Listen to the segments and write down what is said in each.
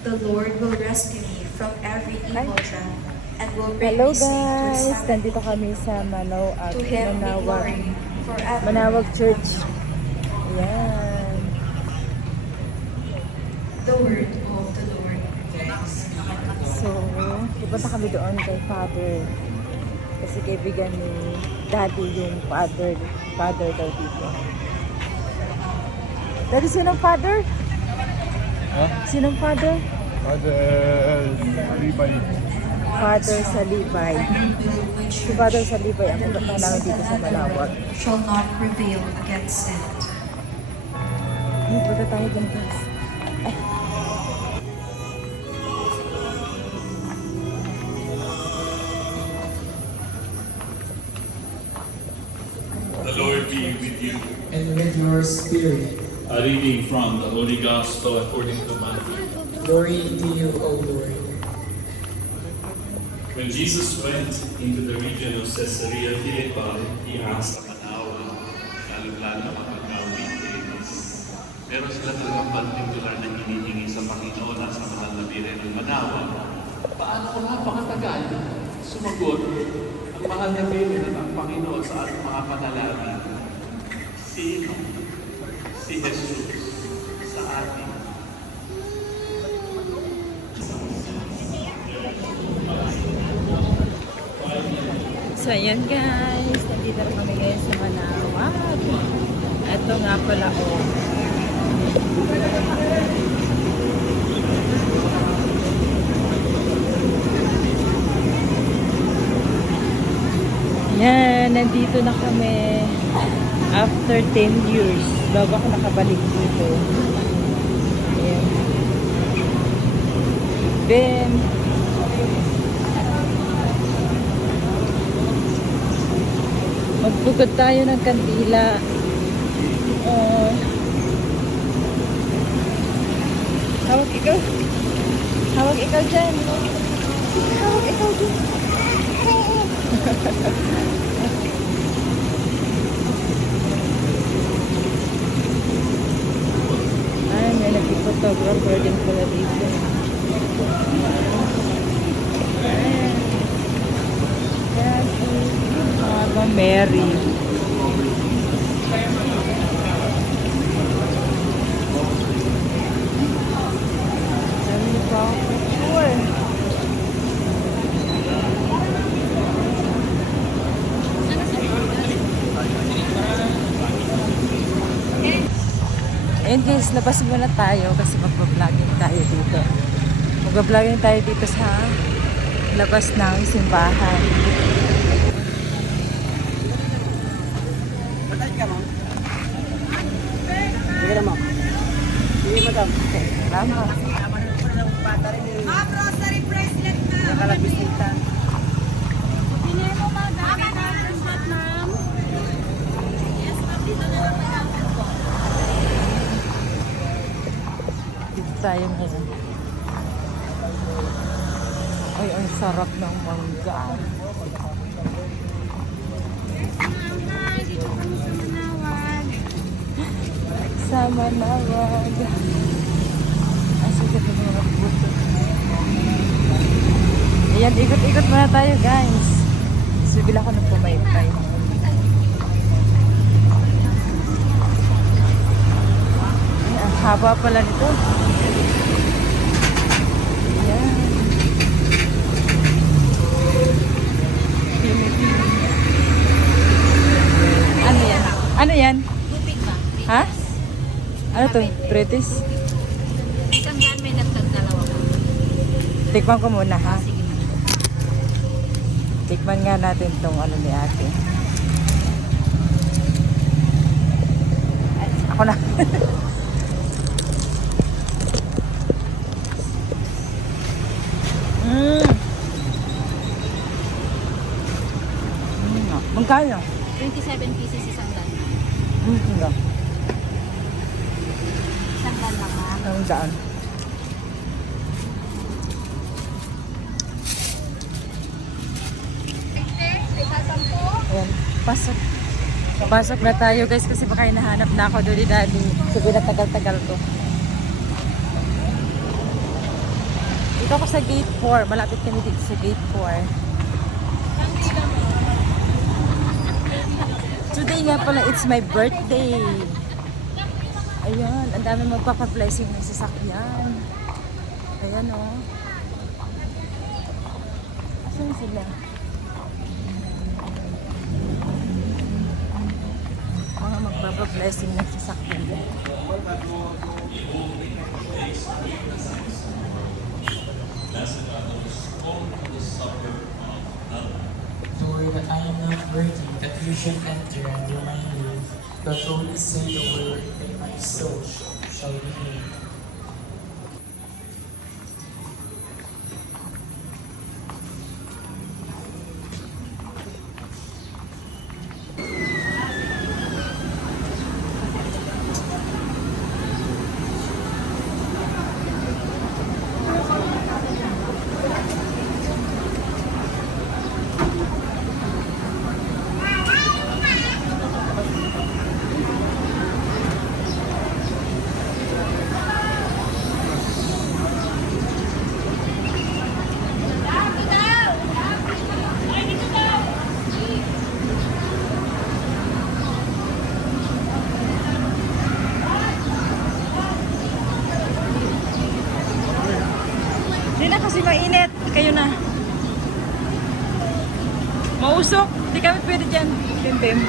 The Lord will rescue me from every evil trap and will bring Hello me safe to guys! His Nandito Sabbath. kami sa To Him be glory forever. Manawag Church. Ayan. The word of the Lord. So, pupunta kami doon kay Father. Kasi kaibigan ni Daddy yung Father. Father daw dito. Daddy, sinong Father? Huh? Sinong Father? Alibay. Father Salibay. Si Father Salibay ang pupunta namin dito sa Manawag. Shall not prevail against it. Punta tayo dyan guys. Ay. The Lord be with you. And with your spirit. A reading from the Holy Gospel according to Matthew. Glory to you, O Lord. When Jesus went into the region of Caesarea Philippi, he asked Manawa, lalo-lalo kapag weekdays. Pero sila talagang particular na hinihingi sa Panginoon at sa mahal na Birhen ng Manawa. Paano ko napakatagal? Sumagot, ang mahal na Birhen at ang Panginoon sa ating mga panalangin. Sino? Si Jesus sa atin. So, ayan guys. Nandito na kami ngayon sa Manawag. Ito nga pala o. Yan, nandito na kami after 10 years bago ako nakabalik dito. Ayan. Then, magbukod tayo ng kandila. Hawak ikaw. Hawak ikaw dyan. Hawak ikaw dyan. Ay, may nag-photographer din pala dito. Ayan. Abang Mary. Dami pa ako picture. Ayun guys, labas muna tayo kasi magpa-vlogging tayo dito. Magpa-vlogging tayo dito sa labas ng simbahan. Salamat. Ma'am, rosary bracelet na. Nakalabisitan. Pinili mo ba gamit na bracelet, ma'am? Yes, ma'am. Dito na lang tayo. Dito tayo ngayon. Ay, ang sarap ng mangga. Hi, dito kami sa Manawag. Sa Manawag. Ang sikat ng mga buto. Ayan, ikot-ikot muna tayo guys. Sibila ko ng pumaypay. Ang haba pala nito. Ayan. Ano yan? Ano yan? Lupit ba? Ha? Ano to? British? Isang daan may dagdag dalawa pa. Tikman ko muna ha. Sige na. Tikman nga natin tong ano ni ate. Ay, ako na. Magkano? 27 pieces isang daan. Hindi. Isang daan lang, ma'am. Ang daan. Ayan, pasok. Pasok na tayo guys kasi baka hinahanap na ako doon ni Daddy. Sabi na tagal-tagal ko. Dito ako sa gate 4. Malapit kami dito sa gate 4. Today nga pala, it's my birthday. Ayan, ang dami magpapablessing ng sasakyan. Ayan o. Oh. Asan sila? Mga magpapablessing ng sasakyan. Lord, I am not worthy that you should enter under my roof, but only say the word, and my soul shall be healed. Hindi na kasi mainit. Kayo na. Mausok. Hindi kami pwede dyan. Tim-tim.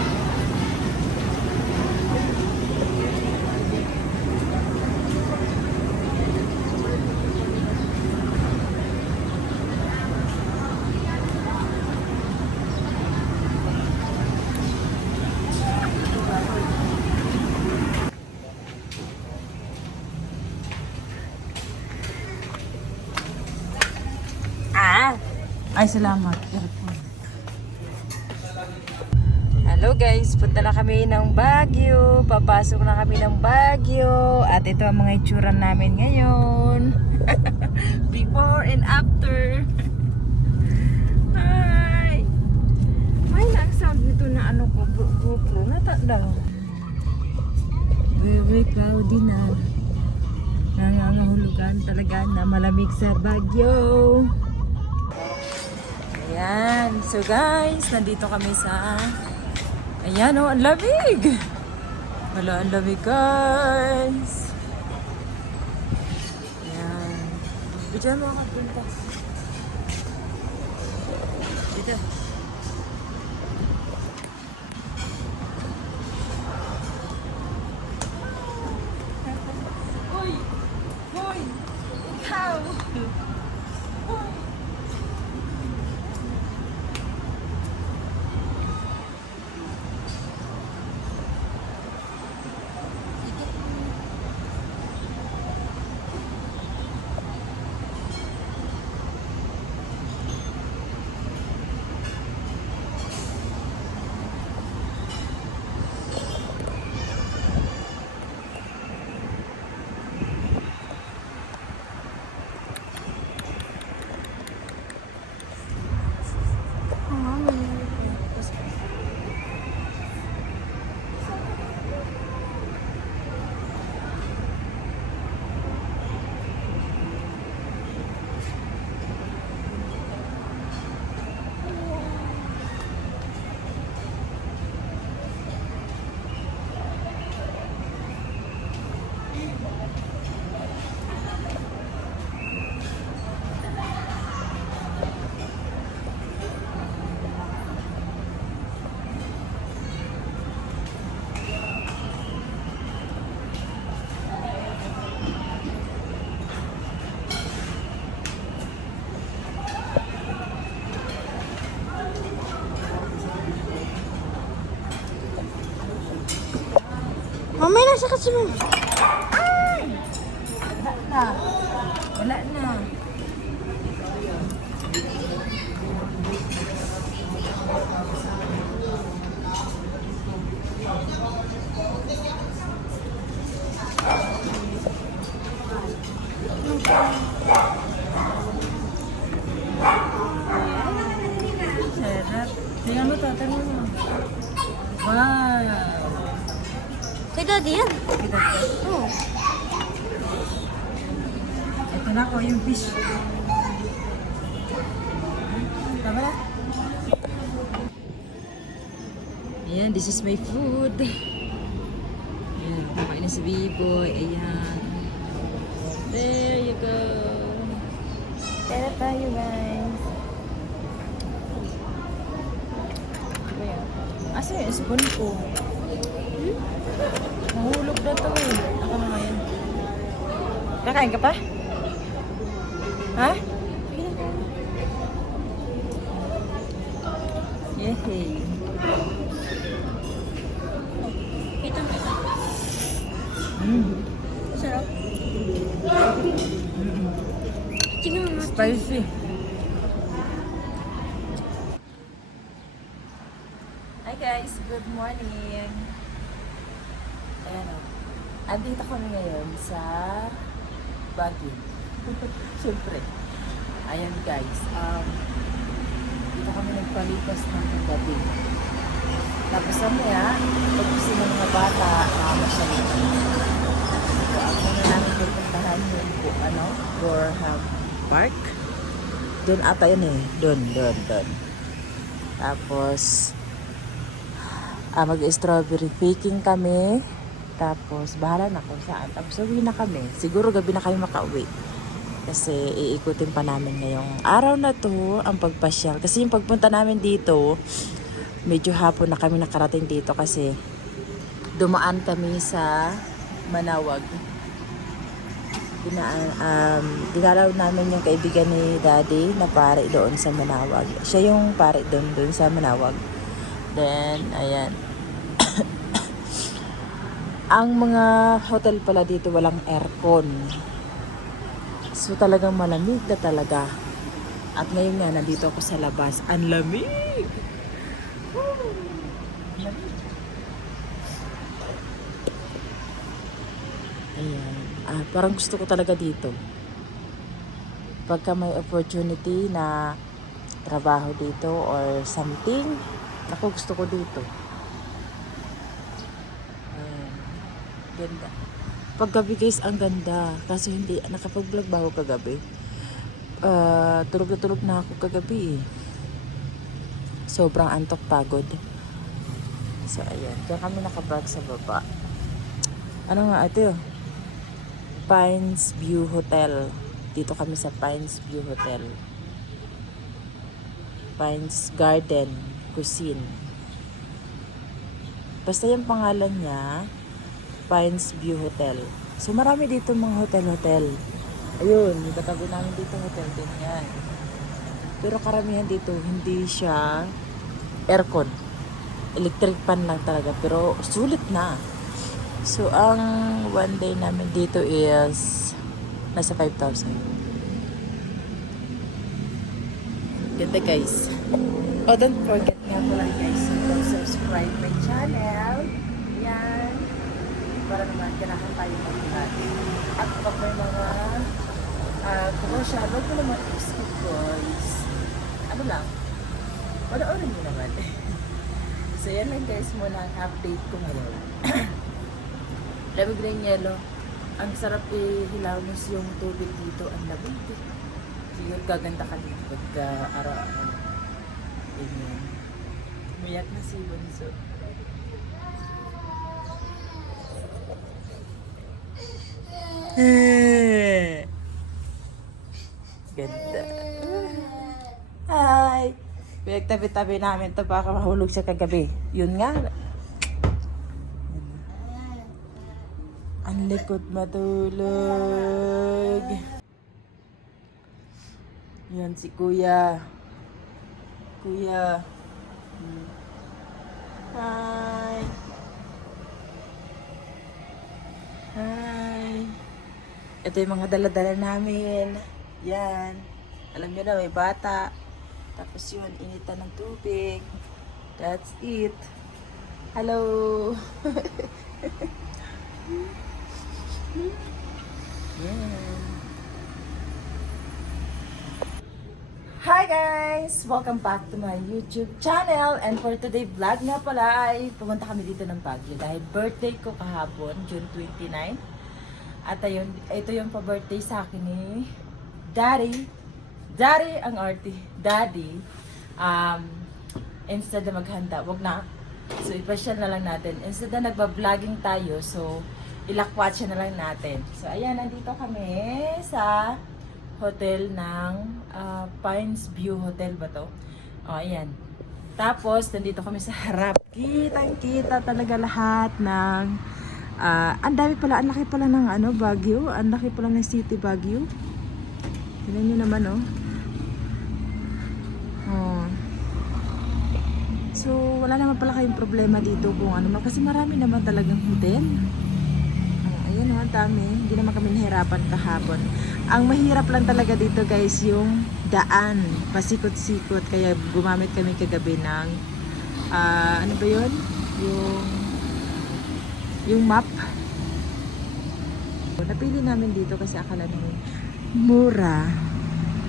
Ay, salamat. Hello guys, punta na kami ng Baguio. Papasok na kami ng Baguio. At ito ang mga itsura namin ngayon. Before and after. Hi! May ang sound nito na ano ko, GoPro. Natanda. Very cloudy na. Nangangahulugan talaga na malamig sa Baguio. Ayan. So guys, nandito kami sa... Ayan o, ang lamig! Wala, ang lamig guys! Ayan. Diyan mo ka punta. Dito. Hoy! Hoy! Ikaw! Mamay na siya kasi mo. Ay! Wala na. Wala na. Sarap. Tingnan mo to, tingnan mo. Wow. Kay Daddy yan. Kita ko. Oo. Ito na ko yung fish. Tama na. Ayan, this is my food. Ayan, kumain na si B-Boy. Ayan. There you go. Tara tayo, guys. Ano yan? Asa yung spoon ko? Nahulog na to eh. Ako na ngayon. Kakain ka pa? Ha? Yehey. Sarap. Spicy. Hi guys, good morning. Ayan o. Andito kami ngayon sa Baguio. Siyempre. Ayan guys. Dito kami nagpalipas ng gabi. Tapos mamaya, pag gusto ng mga bata, masyali kami. So, ako na namin pupuntahan yung Gorham Park. Doon ata yun eh. Doon. Tapos, mag-strawberry picking kami. Tapos, bahala na kung saan. Tapos, uwi na kami. Siguro gabi na kami makauwi. Kasi, iikutin pa namin ngayong araw na to ang pagpasyal. Kasi yung pagpunta namin dito, medyo hapon na kami nakarating dito kasi dumaan kami sa Manawag. Dinalaw namin yung kaibigan ni Daddy na pare doon sa Manawag. Siya yung pare doon sa Manawag. Then, ayan. Ang mga hotel pala dito walang aircon. So talagang malamig na talaga. At ngayon nga, nandito ako sa labas. Ang lamig! Ayan. Parang gusto ko talaga dito. Pagka may opportunity na trabaho dito or something, ako gusto ko dito. Ayan. Ganda. Paggabi guys, ang ganda. Kasi hindi, nakapag-vlog ba ako kagabi? Tulog na ako kagabi eh. Sobrang antok pagod. So, ayan. Diyan kami nakapark sa baba. Ano nga ito? Pines View Hotel. Dito kami sa Pines View Hotel. Pines Garden Cuisine. Basta yung pangalan niya, Pines View Hotel. So, marami dito mga hotel-hotel. Ayun, yung katabi namin dito hotel din yan. Pero karamihan dito, hindi siya aircon. Electric pan lang talaga. Pero sulit na. So, ang one day namin dito is nasa 5,000. Ganda guys. Oh, don't forget nga pala guys to subscribe my channel. Yan. Para naman kailangan tayo mag-vlog. At pag may mga commercial, huwag mo naman skip guys. Ano lang? Panoorin mo naman. So, yan lang guys muna ang update ko ngayon. Lemon green yellow. Ang sarap hilamos yung tubig dito. Ang lamig. Siguro gaganda ka dito pagka araw-araw. Ganyan. Umiyak na si Bunso. Ganda. Hi! Pinagtabi-tabi namin ito baka mahulog siya kagabi. Yun nga. Ang likod matulog. Yan si Kuya. Kuya. Hi. Hi. Ito yung mga dala-dala namin. Yan. Alam niyo na, may bata. Tapos yun, initan ng tubig. That's it. Hello. Yan. Hi guys! Welcome back to my YouTube channel. And for today vlog nga pala ay pumunta kami dito ng Baguio dahil birthday ko kahapon, June 29. At ayun, ito yung pa-birthday sa akin ni Daddy. Daddy ang arty. Daddy. instead na maghanda, wag na. So, ipasyal na lang natin. Instead na nagba-vlogging tayo, so, ilakwatsa na lang natin. So, ayan, nandito kami sa hotel ng Pines View Hotel ba to? O, ayan. Tapos, nandito kami sa harap. Kitang-kita talaga lahat ng ang dami pala, ang laki pala ng Baguio. Ang laki pala ng City Baguio. Tignan nyo naman, oh. Oh. So, wala naman pala kayong problema dito kung kasi marami naman talagang hotel. Ayun naman, dami. Hindi naman kami nahirapan kahapon. Ang mahirap lang talaga dito guys, yung daan. Pasikot-sikot. Kaya gumamit kami kagabi ng, ano ba yun? Yung map. Napili namin dito kasi akala namin mura.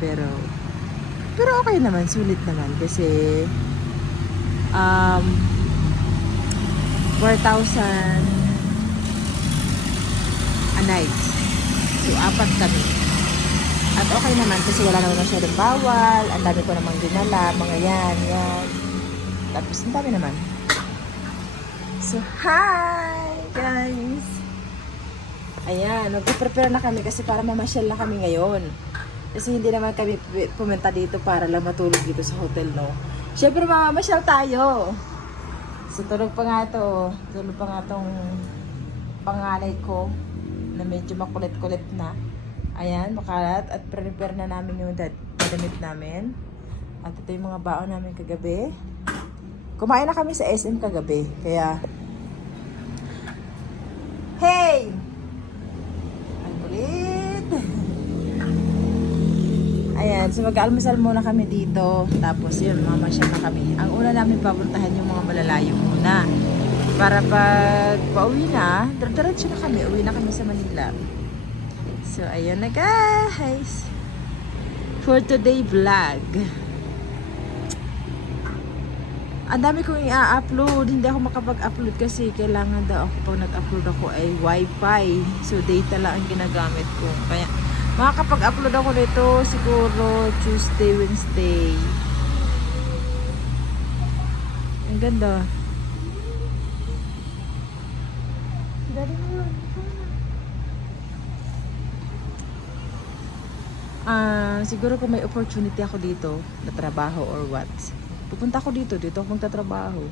Pero okay naman, sulit naman. Kasi 4,000 a night. So, 4 kami. At okay naman kasi wala naman masyadong bawal. Ang dami ko namang dinala. Mga yan. Tapos, ang dami naman. So, hi guys! Ayan, mag-prepare na kami kasi para mamasyal na kami ngayon. Kasi hindi naman kami pumunta dito para lang matulog dito sa hotel, no? Siyempre, mamamasyal tayo. So, tulog pa nga to. Tulog pa nga tong panganay ko na medyo makulit-kulit na. Ayan, makalat. At prepare na namin yung damit namin. At ito yung mga baon namin kagabi. Kumain na kami sa SM kagabi. Kaya, hey! Ang kulit! Ayan, so mag-almusal muna kami dito. Tapos yun, mamasyal na kami. Ang una namin papuntahan yung mga malalayo muna. Para pag pauwi na, diretso na kami. Uwi na kami sa Manila. So, ayun na guys. For today vlog. Ang dami kong i-upload. Hindi ako makapag-upload kasi kailangan daw ako pag nag-upload ako ay wifi. So, data lang ang ginagamit ko. Kaya, makakapag-upload ako nito siguro Tuesday, Wednesday. Ang ganda. Dali mo yun. Siguro kung may opportunity ako dito na trabaho or what, pupunta ako dito ako magtatrabaho.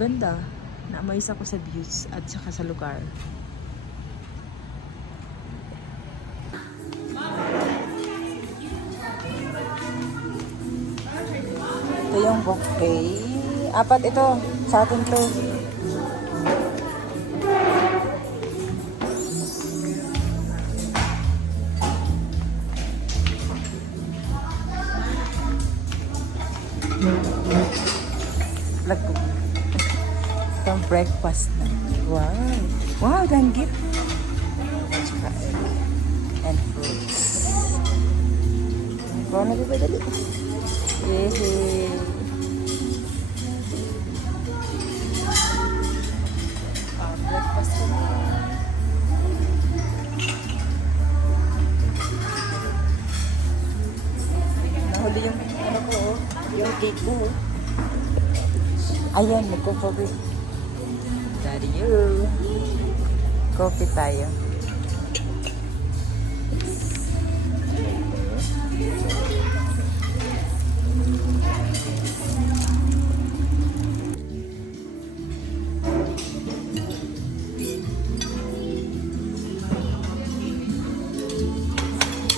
Ganda. Na-amaze ako sa views at saka sa lugar. Ito yung buffet. 4 ito. Sa atin to. Vlog ko. Itong breakfast na. Wow. Wow, danggit. Tsaka egg. And fruits. Bawa na ba dali? Yehey. Breakfast ko na. Nahuli yung ko, yung cake ko. Ayan, magko-coffee. Daddy you. Coffee tayo.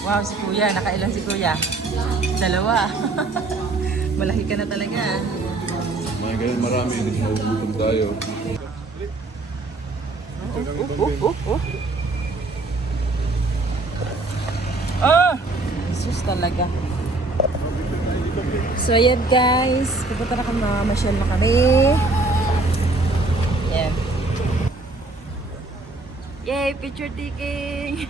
Wow, si Kuya. Nakailan si Kuya? 2. Malaki ka na talaga. Mga ganyan marami, nagugutom tayo. Jesus talaga. So, ayan guys. Pupunta na kami, mamasyal na kami. Ayan. Yay! Picture taking!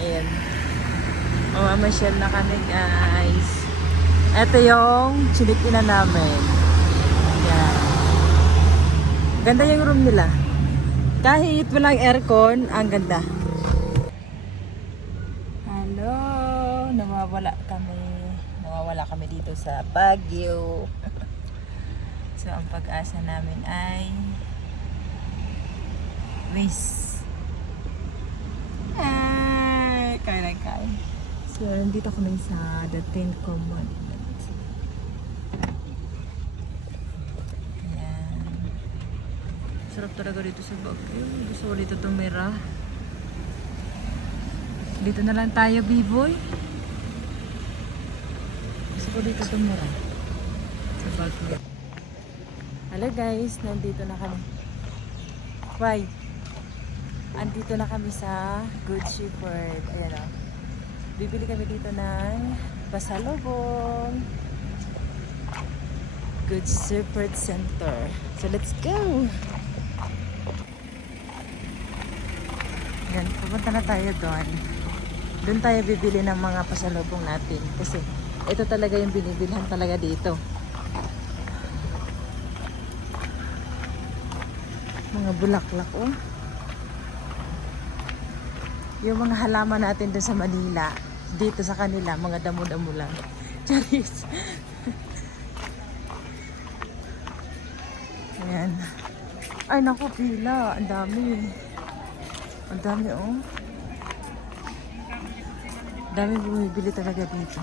Ayan. Mamasyal na kami guys. Ito yung chinikina namin. Ayan. Ganda yung room nila. Kahit walang aircon, ang ganda. magsisimula kami dito sa Baguio. So ang pag-asa namin ay Waze. Ay, kain. So nandito kami sa The Ten Commandments. Ayan. Sarap talaga dito sa Baguio. Gusto ko dito tumira. Dito na lang tayo, B-boy. Gusto ko dito tumira. Sa Baguio. Hello guys, nandito na kami. Bye. Andito na kami sa Good Shepherd. Ayan o. Bibili kami dito ng pasalubong. Good Shepherd Center. So let's go! Yan, pupunta na tayo doon. Doon tayo bibili ng mga pasalubong natin. Kasi ito talaga yung binibilhan talaga dito. Mga bulaklak oh. Yung mga halaman natin doon sa Manila, dito sa kanila, mga damo-damo lang. Charis. Ayan. Ay naku, pila. Ang dami. Ang dami oh. Dami bumibili talaga dito.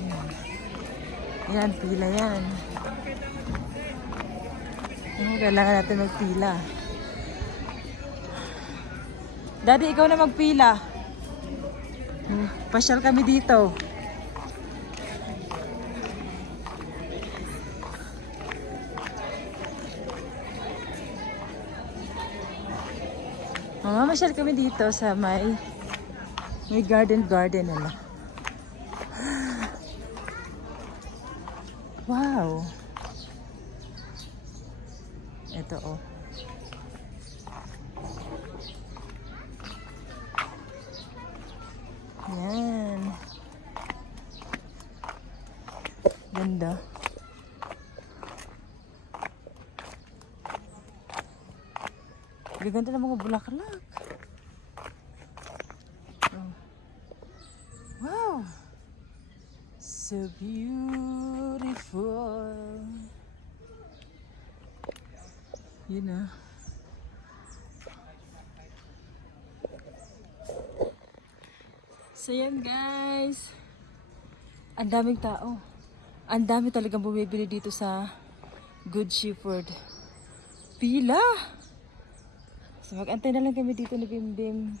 Ayan. Ayan, pila yan. Kailangan natin magpila. Daddy, ikaw na magpila. Pasyal kami dito. Mamasyal kami dito sa may garden nila. Wow. Ito oh. Yan. Ganda. Gaganda ng mga bulaklak. Oh. Wow. So beautiful. You know. So yan guys. Ang daming tao. Ang dami talagang bumibili dito sa Good Shepherd. Pila! So mag-antay na lang kami dito ni Bim Bim.